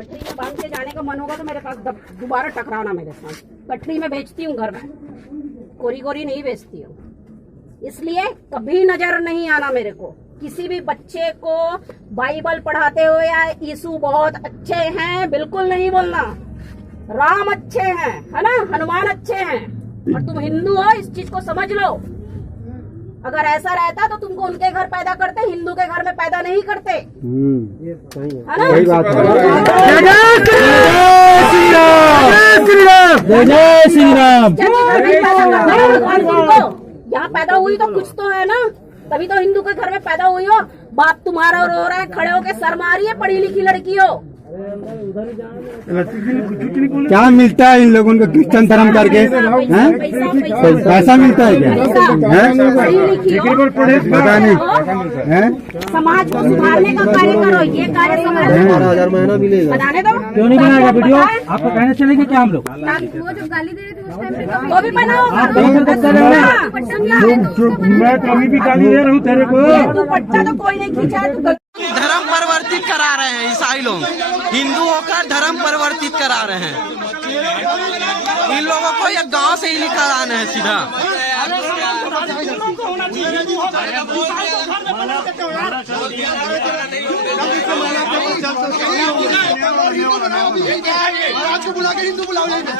गठरी में बांध के जाने का मन होगा तो मेरे पास दोबारा टकराना मेरे साथ। गठरी में बेचती हूँ घर में, कोरी कोरी नहीं बेचती हूँ। इसलिए कभी नजर नहीं आना मेरे को। किसी भी बच्चे को बाइबल पढ़ाते हो या यीशु बहुत अच्छे हैं बिल्कुल नहीं बोलना। राम अच्छे हैं, है ना, हनुमान अच्छे हैं, और तुम हिंदू हो, इस चीज को समझ लो। अगर ऐसा रहता तो तुमको उनके घर पैदा करते, हिंदू के घर में पैदा नहीं करते, है ना। सही बात है। यहाँ पैदा हुई तो कुछ तो है ना, तभी तो हिंदू के घर में पैदा हुई हो। बाप तुम्हारा रो रहा है, खड़े होके शर्म आ रही है, पढ़ी लिखी लड़की हो। क्या मिलता है इन लोगों को क्रिश्चियन धर्म करके? पैसा मिलता है क्या? पता नहीं। समाज को सुधारने का कार्य करो, ये कार्य 12,000 महीना मिलेगा। बनाने दो। क्यों नहीं बनाएगा वीडियो? आपको कहने चलेंगे क्या हम लोग? वो जो गाली दे रहे थे उस टाइम पे वो भी बनाओ। मैं कभी भी गाली दे रहा हूँ तेरे को। दुपट्टा तो कोई नहीं खींचा, तू धर्म परिवर्तित करा रहे हैं ईसाई लोग, हिंदू होकर धर्म परिवर्तित करा रहे हैं। इन लोगों को ये गांव से ही निकाल आना है सीधा।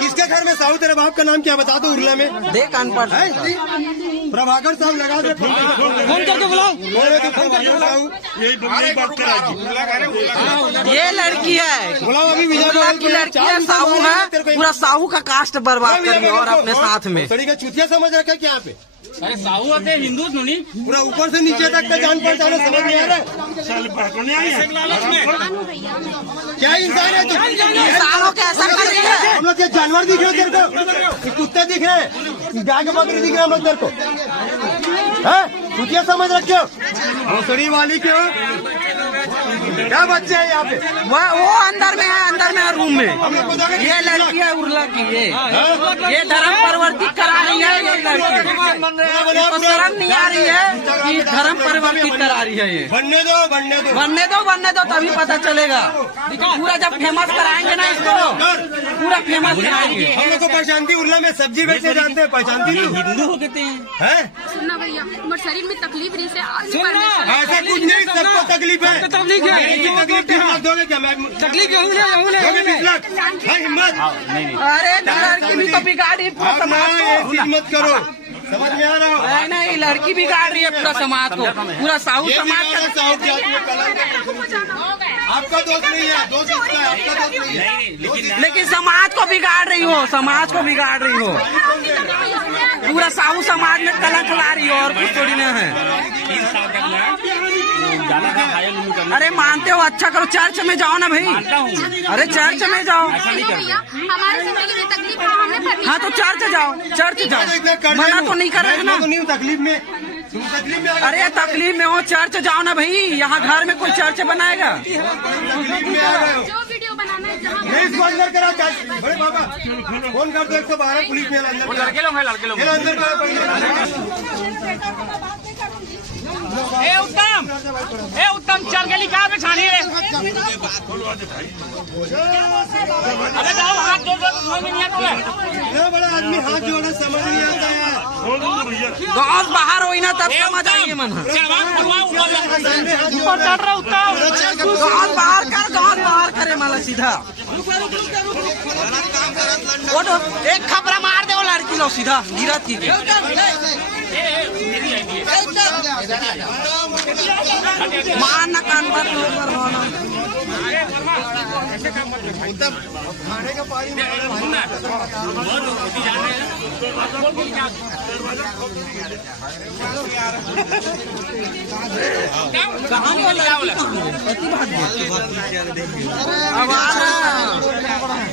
किसके घर में साहू? तेरे बाप का नाम क्या बता दो उर्ला में? देख अनपढ़ प्रभाकर साहब लगा दे फोन करके बुलाओ। ये लड़की है, बुलाओ अभी विजय की लड़की है, साहू है, पूरा साहू का कास्ट बर्बाद कर दिया और अपने साथ में। सड़ी का चुतिया समझ रखा क्या पे? अरे साहू होते हिंदू सुनी, पूरा ऊपर से नीचे तक का जान पहचान समझ नहीं आ रहा है। क्या इंसान है तू? इंसानों के ऐसा कर रही है। हम लोग क्या जानवर दिख रहे तेरे को? कुत्ते दिख रहे, गाय के बकरी दिख रहे हम लोग तेरे को? चुतिया समझ रखे हो? भोसड़ी वाली क्यों? क्या बच्चे हैं यहाँ पे? वो अंदर में है, अंदर में है रूम में। ये लड़की है उर्ला की, ये धर्म परिवर्तित करा रही है। ये लड़की इसको शर्म नहीं आ रही है कि धर्म परिवर्तित करा रही है। ये बनने दो, बनने दो, बनने दो, बनने दो, तभी पता चलेगा। पूरा जब फेमस कराएंगे ना इसको, पूरा फेमस कराएंगे। हम लोग को पहचानती उर्ला में सब्जी बेचते जानते हैं, पहचानती हिंदू हो कहते हैं। सुनना भैया, हमारे शरीर में तकलीफ नहीं से ऐसा कुछ नहीं, सबको तकलीफ है। तकलीफ है, तकलीफ हिम्मत। अरे लड़की भी तो बिगाड़ी पूरा समाज को। मत करो, समझ में आ रहा है? नहीं, लड़की बिगाड़ रही है पूरा समाज को, पूरा साहू समाज का। आपका दोस्त नहीं है, दोस्त इसका है, आपका दोस्त नहीं है। लेकिन समाज को बिगाड़ रही हो, समाज को बिगाड़ रही हो, पूरा साहू समाज में कलंक ला रही हो, और कुछ थोड़ी ना है। अरे मानते हो, अच्छा करो, चर्च में जाओ ना भाई। अरे चर्च में जाओ। हमारे जिंदगी में तकलीफ है, हमने हाँ तो चर्च जाओ, चर्च जाओ। मना तो नहीं कर रहे ना। तकलीफ में, तकलीफ में। अरे तकलीफ में हो, चर्च जाओ ना भाई। यहाँ घर में कोई चर्च बनाएगा? जो वीडियो बनाना है जहाँ नहीं, इसको अंदर करा। बड़े बाबा फोन कर दो, 112 पुलिस में अंदर। लड़के लोग हैं, लड़के लोग उत्तम चल के लिखा पे छानी है। अरे जाओ, हाथ जोड़ दो, समझ में नहीं आता है। बड़ा आदमी हाथ जोड़े समझ नहीं आता है। गाँव बाहर हो ना तब समझ आएगी मन। गाँव बाहर करे माला सीधा। वो तो एक खपरा मार दे वो लड़की लो सीधा गिरा थी। मारना कान पर खाने का पानी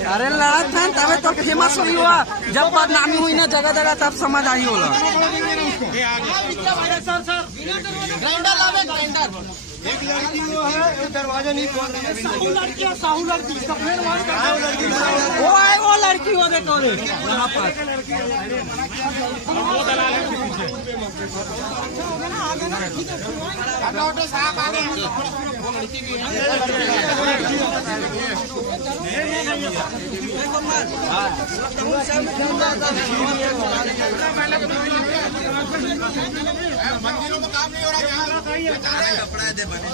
अरे लड़ा था तबे तो फेमस हुई हुआ, जब बदनामी हुई ना जगह जगह तब समझ आई होला। एक लड़की वो है, दरवाजा नहीं खोल रही है। साहू लड़की है, साहू लड़की। इसका फ्रेंड वो है, वो लड़की हो देखो यहाँ पर। ऑटो साहब आ गए। मंदिरों में काम नहीं हो रहा, कपड़ा दे बने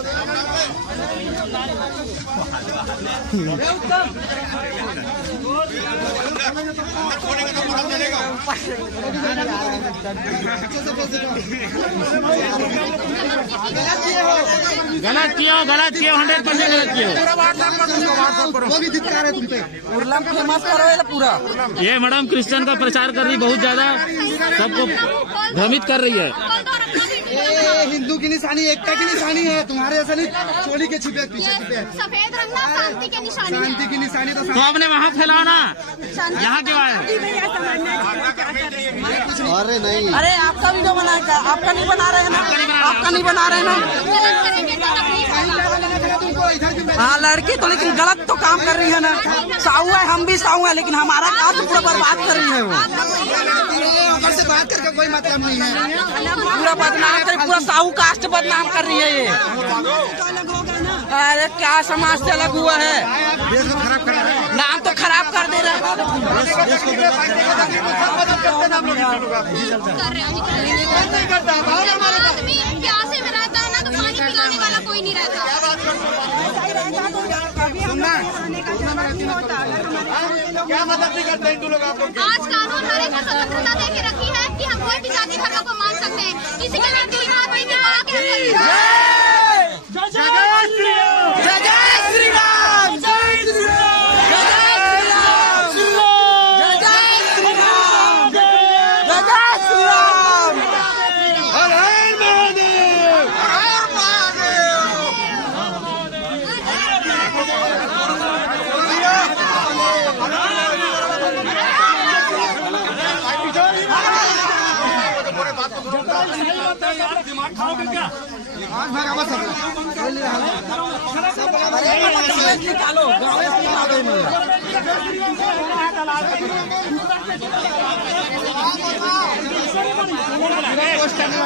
गलत किया 100% गलत किया। पूरा ये मैडम क्रिश्चियन का प्रचार कर रही, बहुत ज्यादा सबको भ्रमित कर रही है। ये हिंदू की निशानी, एकता की निशानी है, तुम्हारे ऐसा नहीं चोली के छिपे पीछे छिपे। सफेद रंग ना शांति की निशानी है। शांति की निशानी तो आपने वहाँ फैलाना, यहाँ क्यों आए? अरे नहीं, अरे आपका वीडियो बनाया था, आपका नहीं बना रहे हैं ना, आपका नहीं बना रहे हैं ना। गलत करेंगे तो तकलीफ होगा। हाँ लड़की तो लेकिन गलत तो काम कर रही है ना। साहू है, हम भी साहू है, लेकिन हमारा कास्ट पूरा बर्बाद कर रही है वो। से बात करके कोई मतलब नहीं है, पूरा बदनाम कर, पूरा साहू कास्ट बदनाम कर रही है ये। अरे क्या समाज से अलग हुआ है, नाम तो खराब कर दे रहा है। आदमी प्यासे में रहता है ना, तो पानी पिलाने वाला कोई नहीं रहता। क्या मदद नहीं करते हिंदू लोग आप लोग? आज कानून हर एक को स्वतंत्रता दे के रखी है कि हम कोई भी जाति धर्म को मान सकते हैं। किसी के लड़की के साथ कोई विवाह के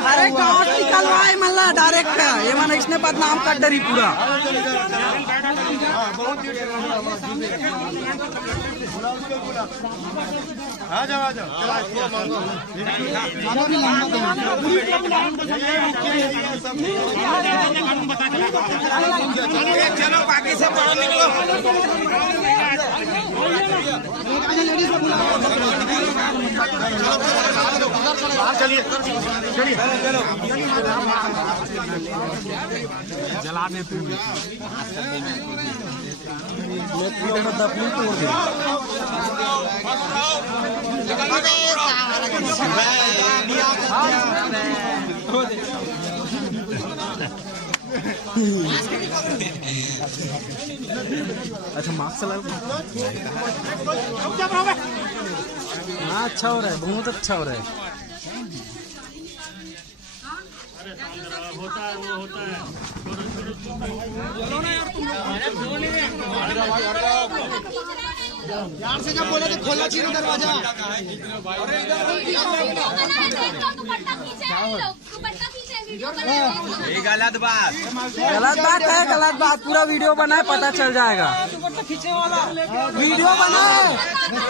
अरे गाँव से निकलवाए मल्ला डायरेक्ट, ये मैंने इसने बदनाम कर डरी पूरा। आ जाओ आ जाओ। चलो बाकी से बाहर निकलो। चलिए चलिए जला देते अच्छा मास्क चला। हाँ अच्छा हो रहा है, बहुत अच्छा हो रहा है। होता है वो होता है। यार से जब बोले तो खोलना चाहिए दरवाजा। ये गलत बात है, गलत बात। पूरा वीडियो बना है, पता चल जाएगा। वीडियो बना है,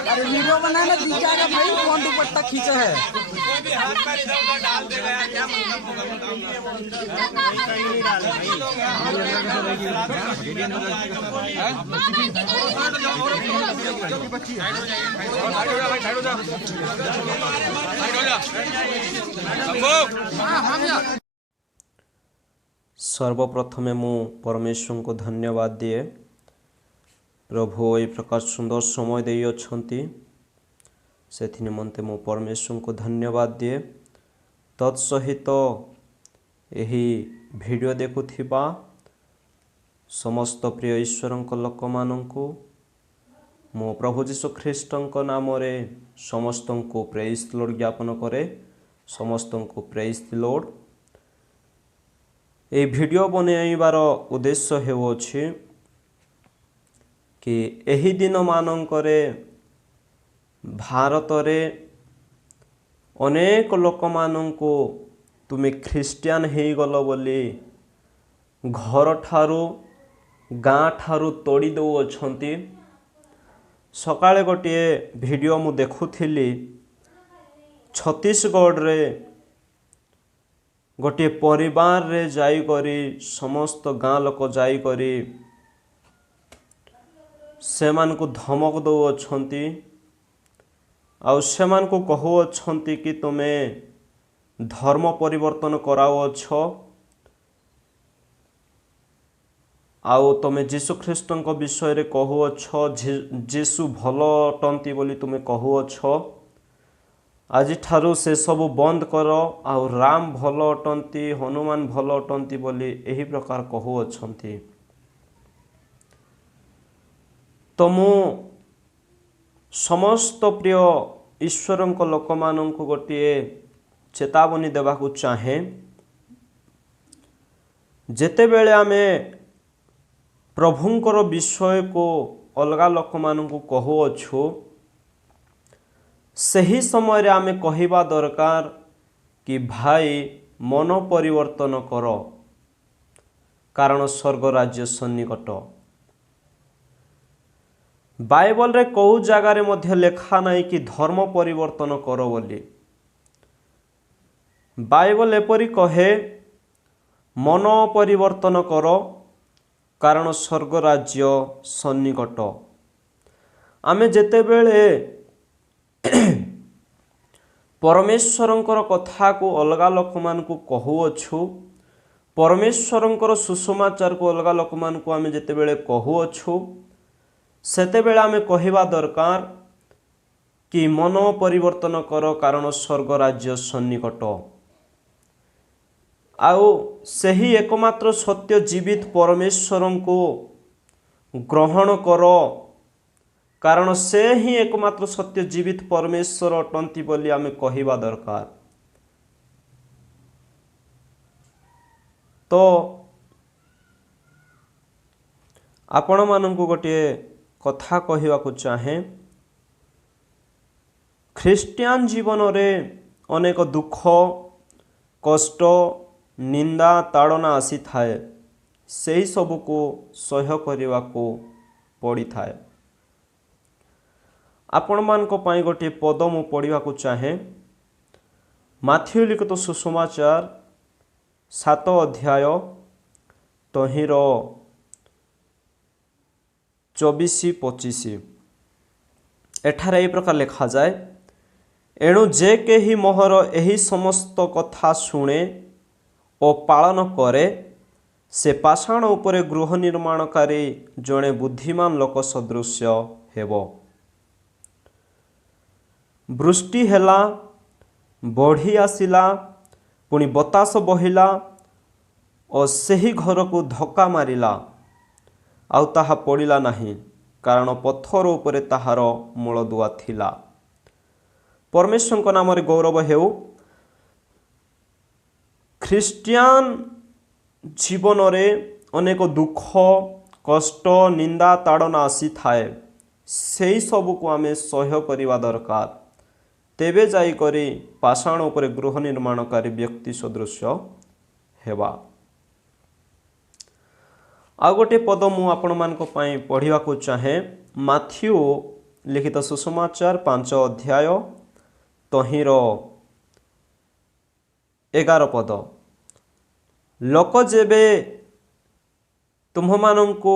अरे वीडियो बना है ना, दिख जाएगा भाई कौन दुपट्टा खींचा है। सर्वप्रथमे मु परमेश्वर को धन्यवाद दिए। प्रभु ये प्रकार सुंदर समय दे अछंती, सेथि निमंते मु परमेश्वर को धन्यवाद दिए। तत्सहित यही वीडियो देखुथिबा समस्त प्रिय ईश्वरंक लोक मानंकु मो प्रभु जीशु ख्रीष्टंक नाम रे समस्तन को प्रेज लॉर्ड ज्ञापन करे। समस्तन को प्रेज लॉर्ड। ये वीडियो बनैबार उद्देश्य हेउछि कि एही दिन मानंकरे भारत रे अनेक लोक मानंको तुमे ख्रीस्टियन हेई गलो बोली घर ठारू गाँ ठारू तोड़ी दौरान। सकाळे गोटे वीडियो मु देखुथिली छत्तीसगढ़ रे गोटे परिवार रे जाई करी समस्त गाँ लोक जाई करी सेमान को धमक दौरान आउ सेमान को कहउछंती कि तुमे धर्म परिवर्तन कराओछ आउ तुमे जीशु ख्रीष्टଙ୍କ विषय कहूछ जीशु भल अटंती बोली तुमे कहूछ। आज ठारू से सब बंद कर आउ राम भल अटंती हनुमान भल अटंती बोली एही प्रकार कहूछंती। तो मु समस्त प्रिय ईश्वरଙ୍କ लोक माननकु गोटे चेतावनी देबाकू चाहे। जेते बेले आमे प्रभुंकर विषय को अलगा लोक माननकु कहूछु सही समय रे आमे कहिबा दरकार कि भाई मन परिवर्तन कर कारण स्वर्ग राज्य सन्निकट। बाइबल रे कहू जगह रे मध्य लेखा नहीं कि धर्म परिवर्तन कर बोली। बाइबल एपरी कहे मन परिवर्तन कर कारण स्वर्ग राज्य सन्निकट। आमे जेते बेले परमेश्वरंकर कथा को अलगा लोक मान को कहूछु परमेश्वरंकर सुसमाचार को अलगा लोक मान को आमे जेते बेले कहूछु सेते बेले आमे कहिबा दरकार कि मन परिवर्तन कर कारण स्वर्ग राज्य सन्निकट। आउ सही एकमात्र सत्य जीवित परमेश्वर को ग्रहण कर कारण से ही एकमात्र सत्य जीवित परमेश्वर अटंती बोली आमे कहिबा दरकार। तो आपण माननकु गोटे कथा कहिबा को चाहे। ख्रिस्टियान जीवन रे अनेक दुख कष्ट निंदा ताड़ना आसी थाए सेही सब को सह्य करने को पड़ी थाए। आपण मान को पाई गोटे पद मु पढ़ा को चाहे। माथ्यू लिखित सुसमाचार 7 अध्याय तहिर 24-25 एठारे एही प्रकार लिखा जाए एणु जे केही मोहर एही समस्त कथा शुणे और पालन करे से पाषाण उपरे गृह निर्माणकारी जड़े बुद्धिमान लोक सदृश हेबो। वृष्टि हेला बढ़ी आसिला पुणी बतास बहिला और सही घर को धक्का मारिला आउ ताहा पड़िला नहीं कारण पत्थर उपरे ताहार मूलदुआ थिला। परमेश्वर को नाम रे गौरव हेउ। ख्रिस्टियान जीवन रे अनेक दुख कष्ट निंदा ताड़ना आसी थाए सेही सब को आमे सह्य करिवा दरकार तेबे जाई करी पाषाण उपरे गृह निर्माणकारी व्यक्ति सदृश हेबा। आ गोटे पद मु आपण मानक पई पढ़िबा को चाहे। माथ्यू लिखित सुसमाचार 5 अध्याय तहिर 11 पद लोक जेबे तुम्हमानंको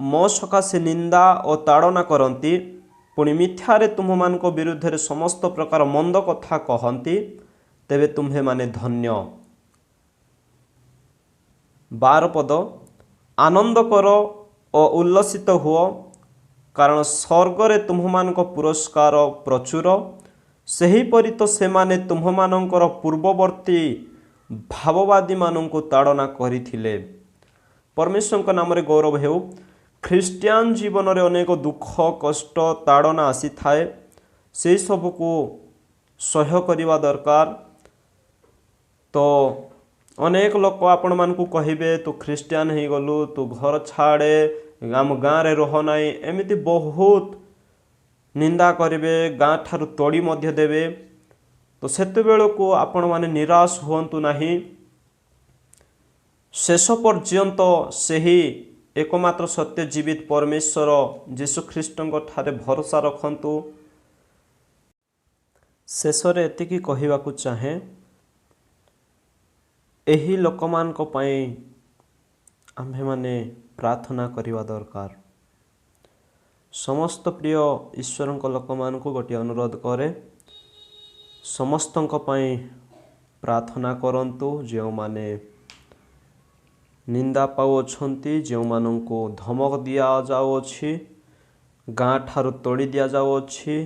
मो सकाशे निंदा और ताड़ना करती पुणी मिथ्यारे तुम्हमानंको विरुद्ध रे समस्त प्रकार मंद कथा कहती तेबे तुम्हे माने धन्य। 12 पद आनंद कर और उल्लसित हुओ कारण स्वर्ग रे तुम्हमानंको पुरस्कार प्रचुर सेहीपरि तो सेमाने तुम्हमानंकर पूर्ववर्ती भाववादी मानंको ताड़ना करिथिले। परमेश्वर का नाम रे गौरव हेउ। ख्रिस्टियान जीवन रे अनेक दुख कष्ट ताड़ना आसी थाए से सब को सह्य करिवा दरकार। तो अनेक लोक आपण मान को कहिबे तू ख्रिस्टियान ही गलु तू घर छाड़े आम गाँ रे रह नाई एमिति बहुत निंदा करिवे गाँ ठारू तोड़ी मध्य देवे। तो सेते बेलू को आपण माने निराश हुंतु नहीं शेष पर्यंत सही एकमात्र सत्य जीवित परमेश्वर जीशु ख्रीष्ट ठारे भरोसा रखंतु। शेष रे एतिकी कहिबाकु चाहे एही लोकमानक पई आम्भे माने प्रार्थना करिवा दरकार। समस्त प्रिय ईश्वरक लोक मान को गोटे अनुरोध करे, समस्तंक पई प्रार्थना करंतु। जो माने निंदा पाउछंती, जो मानंको धमक दिया जाउछि, गाँ ठारू तोड़ी दिया जाउछि,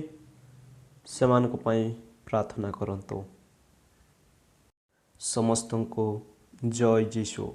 सेमानक पई प्रार्थना करंतु। समस्तंको जय जीशु।